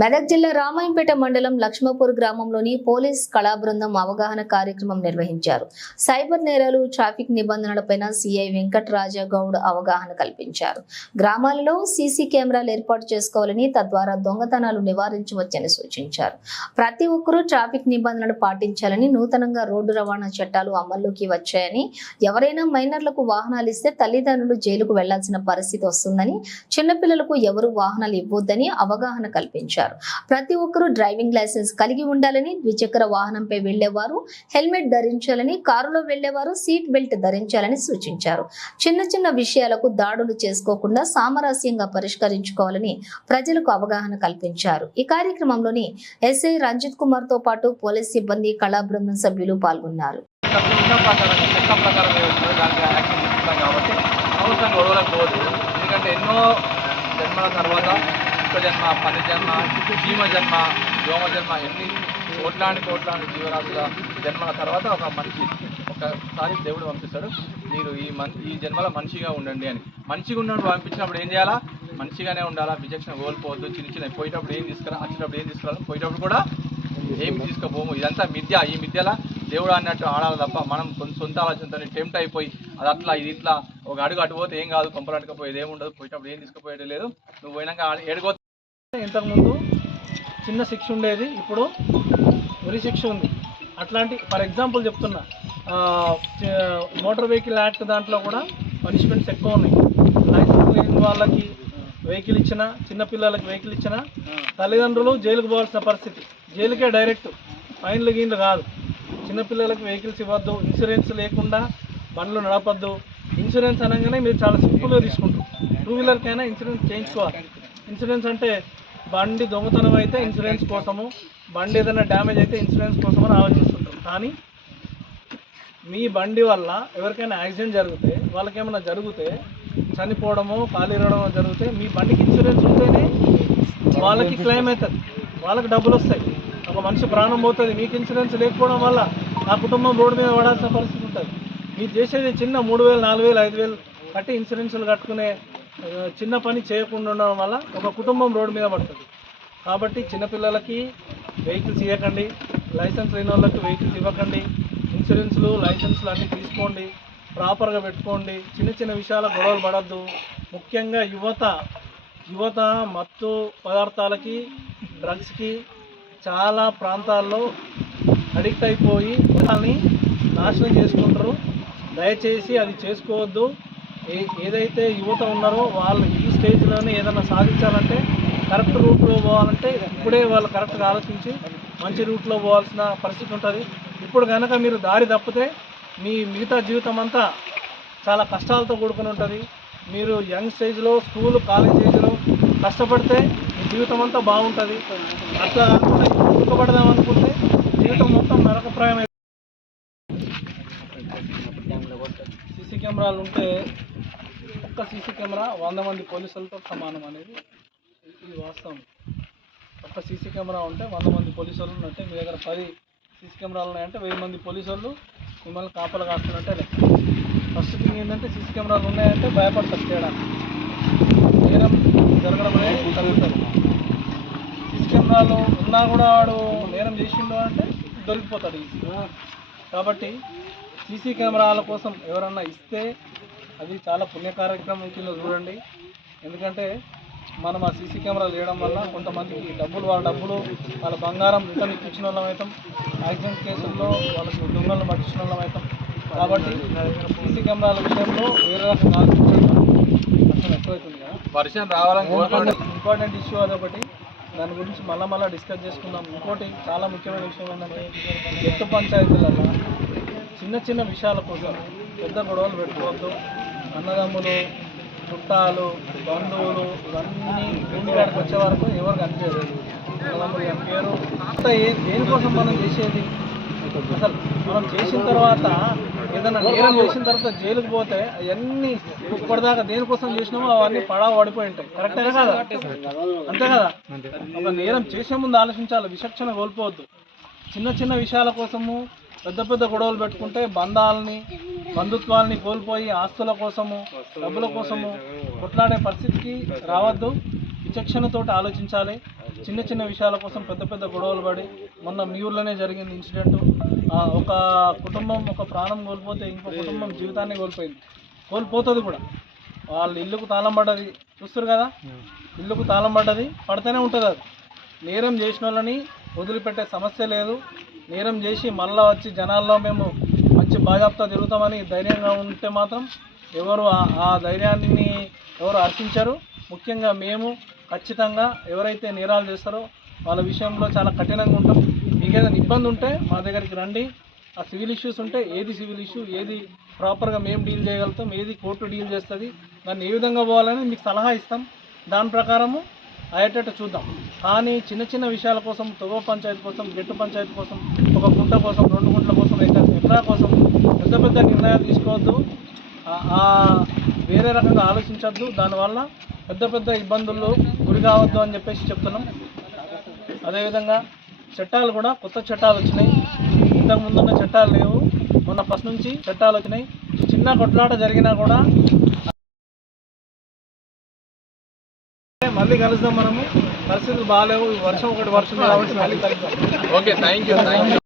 మెదక్ జిల్లా రామాయంపేట మండలం లక్ష్మపూర్ గ్రామంలోని పోలీస్ కళా బృందం అవగాహన కార్యక్రమం నిర్వహించారు. సైబర్ నేరాలు ట్రాఫిక్ నిబంధనలపై సిఐ వెంకటరాజ గౌడ్ అవగాహన కల్పించారు. గ్రామాలలో సీసీ కెమెరాలు ఏర్పాటు చేసుకోవాలని తద్వారా దొంగతనాలు నివారించవచ్చని సూచించారు. ప్రతి ఒక్కరూ ట్రాఫిక్ నిబంధనలు పాటించాలని నూతనంగా రోడ్డు రవాణా చట్టాలు అమల్లోకి వచ్చాయని ఎవరైనా మైనర్లకు వాహనాలు ఇస్తే తల్లిదండ్రులు జైలుకు వెళ్ళాల్సిన పరిస్థితి వస్తుందని చిన్నపిల్లలకు ఎవరు వాహనాలు ఇవ్వొద్దని అవగాహన కల్పించారు. ప్రతి ఒక్కరూ డ్రైవింగ్ లైసెన్స్ కలిగి ఉండాలని ద్విచక్ర వాహనంపై వెళ్ళేవారు హెల్మెట్ ధరించాలని కారులో వెళ్ళేవారు సీట్ బెల్ట్ ధరించాలని సూచించారు. చిన్న చిన్న విషయాలకు దాడులు చేసుకోకుండా సామరస్యంగా పరిష్కరించుకోవాలని ప్రజలకు అవగాహన కల్పించారు. ఈ కార్యక్రమంలోని ఎస్ఐ రంజిత్ కుమార్తో పాటు పోలీస్ సిబ్బంది కళా బృందం సభ్యులు పాల్గొన్నారు. కాబట్టి అవసరం ఎందుకంటే ఎన్నో జన్మల తర్వాత పుష్పజన్మ జన్మ భీమజన్మ జన్మ జన్మ జన్మ ఎన్ని కోట్లాని కోట్లాని జీవరాశుల జన్మల తర్వాత ఒక మనిషి ఒకసారి దేవుడు పంపిస్తాడు. మీరు ఈ మన్ ఈ జన్మలో మనిషిగా ఉండండి అని. మనిషిగా ఉండడం పంపించినప్పుడు ఏం చేయాలా? మంచిగానే ఉండాలా? విచక్షణ కోల్పోవద్దు చిన్న చిన్న పోయేటప్పుడు ఏం తీసుకురా వచ్చేటప్పుడు ఏం తీసుకురావాలి పోయేటప్పుడు కూడా ఏం తీసుకోపోము ఇదంతా మిథ్య ఈ మిథ్యలా? దేవుడు అన్నట్టు ఆడాలి తప్ప మనం కొంచెం సొంత ఆలోచనతో టెంప్ట్ అయిపోయి అది అట్లా ఇది ఇట్లా ఒక అడుగు అటు పోతే ఏం కాదు కొంపలాంటికపోయేది ఏమి ఉండదు పోయేటప్పుడు ఏం తీసుకుపోయేది లేదు. నువ్వు పోయినాక ఏడుకో ఇంతకుముందు చిన్న శిక్ష ఉండేది ఇప్పుడు ఉరి శిక్ష ఉంది. అట్లాంటి ఫర్ ఎగ్జాంపుల్ చెప్తున్నా మోటార్ వెహికల్ యాక్ట్ దాంట్లో కూడా పనిష్మెంట్స్ ఎక్కువ ఉన్నాయి. లైసెన్స్ లేని వాళ్ళకి వెహికల్ ఇచ్చిన చిన్నపిల్లలకి వెహికల్ ఇచ్చిన తల్లిదండ్రులు జైలుకు పోవాల్సిన పరిస్థితి. జైలుకే డైరెక్ట్ ఫైన్లు గీన్లు కాదు. చిన్నపిల్లలకి వెహికల్స్ ఇవ్వద్దు ఇన్సూరెన్స్ లేకుండా బండ్లు నడపద్దు. ఇన్సూరెన్స్ అనగానే మీరు చాలా సింపుల్గా తీసుకుంటారు. టూ వీలర్కైనా ఇన్సూరెన్స్ చేయించుకోవాలి. ఇన్సూరెన్స్ అంటే బండి దొంగతనం అయితే ఇన్సూరెన్స్ కోసము బండి ఏదైనా డ్యామేజ్ అయితే ఇన్సూరెన్స్ కోసమని ఆలోచిస్తుంటాం. కానీ మీ బండి వల్ల ఎవరికైనా యాక్సిడెంట్ జరిగితే వాళ్ళకి ఏమైనా జరిగితే చనిపోవడమో కాలిరడమో జరిగితే మీ బండికి ఇన్సూరెన్స్ ఉంటేనే వాళ్ళకి క్లెయిమ్ అవుతుంది. వాళ్ళకి డబ్బులు వస్తాయి. ఒక మనిషి ప్రాణం పోతుంది మీకు ఇన్సూరెన్స్ లేకపోవడం వల్ల ఆ కుటుంబం రోడ్డు మీద పడాల్సిన పరిస్థితి ఉంటుంది. మీరు చేసేది చిన్న మూడు వేలు నాలుగు వేలు ఐదు వేలు కట్టి ఇన్సూరెన్స్లు కట్టుకునే చిన్న పని చేయకుండా ఉండడం వల్ల ఒక కుటుంబం రోడ్డు మీద పడుతుంది. కాబట్టి చిన్నపిల్లలకి వెహికల్స్ ఇవ్వకండి లైసెన్స్ లేని వాళ్ళకి వెహికల్స్ ఇవ్వకండి ఇన్సూరెన్స్లు లైసెన్స్లు అన్నీ తీసుకోండి ప్రాపర్గా పెట్టుకోండి. చిన్న చిన్న విషయాల గొడవలు పడద్దు. ముఖ్యంగా యువత యువత మత్తు పదార్థాలకి డ్రగ్స్కి చాలా ప్రాంతాల్లో అడిక్ట్ అయిపోయి వాళ్ళని నాశనం చేసుకుంటారు. దయచేసి అది చేసుకోవద్దు. ఏదైతే యువత ఉన్నారో వాళ్ళు ఈ స్టేజ్లోనే ఏదైనా సాధించాలంటే కరెక్ట్ రూట్లో పోవాలంటే ఇప్పుడే వాళ్ళు కరెక్ట్గా ఆలోచించి మంచి రూట్లో పోవాల్సిన పరిస్థితి ఉంటుంది. ఇప్పుడు కనుక మీరు దారి తప్పితే మీ మిగతా జీవితం అంతా చాలా కష్టాలతో కూడుకుని ఉంటుంది. మీరు యంగ్ స్టేజ్లో స్కూల్ కాలేజ్ స్టేజ్లో కష్టపడితే మీ జీవితం అంతా బాగుంటుంది. అట్లా సుఖపడదాం అనుకుంటే జీవితం మొత్తం నరకప్రాయం సీసీ కెమెరాలు ఉంటే ఒక్క సీసీ కెమెరా వంద మంది పోలీసులతో సమానం అనేది ఇది వాస్తవం. ఒక్క సీసీ కెమెరా ఉంటే వంద మంది పోలీసులు ఉన్నట్టే మీ దగ్గర పది సీసీ కెమెరాలు ఉన్నాయంటే వెయ్యి మంది పోలీసులు మిమ్మల్ని కాపలు కాస్తున్నట్టే లెక్క. ఫస్ట్ థింగ్ ఏంటంటే సీసీ కెమెరాలు ఉన్నాయంటే భయపడతారు చేయడానికి నేరం జరగడం అనేది జరుగుతుంది. సీసీ కెమెరాలు ఉన్నా కూడా వాడు నేరం చేసిండు అంటే దొరికిపోతాడు ఈజీగా కాబట్టి సీసీ కెమెరాల కోసం ఎవరన్నా ఇస్తే అది చాలా పుణ్య కార్యక్రమం కింద చూడండి. ఎందుకంటే మనం ఆ సీసీ కెమెరాలు చేయడం వల్ల కొంతమందికి డబ్బులు వాళ్ళ డబ్బులు వాళ్ళ బంగారం రిటర్న్ ఇప్పించిన వాళ్ళం అవుతాం. యాక్సిడెంట్ కేసుల్లో వాళ్ళకి దొంగలను పట్టించిన వాళ్ళం అవుతాం. కాబట్టి సీసీ కెమెరాల విషయంలో వేరే రకంగా ఆలోచించడం కష్టం ఎక్కువవుతుంది కదా. వర్షం రావాలని కోరుకుంటే ఇంపార్టెంట్ ఇష్యూ అదొకటి దాని గురించి మళ్ళా మళ్ళీ డిస్కస్ చేసుకుందాం. ఇంకోటి చాలా ముఖ్యమైన విషయం ఏంటంటే ఎత్తు పంచాయతీలలో చిన్న చిన్న విషయాల కోసం పెద్ద గొడవలు పెట్టుకోవద్దు. అన్నదమ్ములు చుట్టాలు బంధువులు ఇవన్నీ ఇంటికాడికి వచ్చే వరకు ఎవరు కనిపించదు అన్నదమ్ములు కనిపించారు అంతా దేనికోసం మనం చేసేది? అసలు మనం చేసిన తర్వాత ఏదైనా నేరం చేసిన తర్వాత జైలుకు పోతే అవన్నీ ఇప్పటిదాకా దేనికోసం చేసినామో అవన్నీ పడా పడిపోయి ఉంటాయి. కరెక్టే కదా? అంతే కదా? ఒక నేరం చేసే ముందు ఆలోచించాలి. విచక్షణ కోల్పోవద్దు. చిన్న చిన్న విషయాల కోసము పెద్ద పెద్ద గొడవలు పెట్టుకుంటే బంధాలని బంధుత్వాన్ని కోల్పోయి ఆస్తుల కోసము డబ్బుల కోసము కొట్లాడే పరిస్థితికి రావద్దు. విచక్షణతోటి ఆలోచించాలి. చిన్న చిన్న విషయాల కోసం పెద్ద పెద్ద గొడవలు పడి మొన్న మీ ఊర్లోనే జరిగింది ఇన్సిడెంట్. ఒక కుటుంబం ఒక ప్రాణం కోల్పోతే ఇంకో కుటుంబం జీవితాన్ని కోల్పోయింది. కోల్పోతుంది కూడా. వాళ్ళ ఇల్లుకు తాళం పడ్డది. చూస్తారు కదా? ఇల్లుకు తాళం పడ్డది. పడితేనే ఉంటుంది అది. నేరం చేసిన వాళ్ళని వదిలిపెట్టే సమస్య లేదు. నేరం చేసి మళ్ళీ వచ్చి జనాల్లో మేము మంచి బాజాప్తా తిరుగుతామని ధైర్యంగా ఉంటే మాత్రం ఎవరు ఆ- ఆ ధైర్యాన్ని ఎవరు హర్షించరు. ముఖ్యంగా మేము ఖచ్చితంగా ఎవరైతే నేరాలు చేస్తారో వాళ్ళ విషయంలో చాలా కఠినంగా ఉంటాం. మీకు ఏదైనా ఇబ్బంది ఉంటే మా దగ్గరికి రండి. ఆ సివిల్ ఇష్యూస్ ఉంటే ఏది సివిల్ ఇష్యూ ఏది ప్రాపర్గా మేము డీల్ చేయగలుగుతాం ఏది కోర్టు డీల్ చేస్తుంది దాన్ని ఏ విధంగా పోవాలని మీకు సలహా ఇస్తాం. దాని ప్రకారము అయ్యేటట్టు చూద్దాం. కానీ చిన్న చిన్న విషయాల కోసం తొగ పంచాయతీ కోసం గెట్టు పంచాయతీ కోసం ఒక గుంట కోసం రెండు గుంటల కోసం అయితే ఎకరా కోసం పెద్ద పెద్ద నిర్ణయాలు తీసుకోవద్దు. వేరే రకంగా ఆలోచించద్దు. దానివల్ల పెద్ద పెద్ద ఇబ్బందుల్లో గురి కావద్దు అని చెప్పేసి చెప్తున్నాం. అదేవిధంగా చట్టాలు కూడా కొత్త చట్టాలు వచ్చినాయి. ఇంతకు ముందున్న చట్టాలు లేవు. మొన్న ఫస్ట్ నుంచి చట్టాలు వచ్చినాయి. చిన్న కొట్లాట జరిగినా కూడా మళ్ళీ కలుద్దాం మనము. పరిస్థితులు బాగాలేవు. ఈ వర్షం ఒకటి వర్షం కాబట్టి మళ్ళీ కలుద్దాం. Okay thank you thank you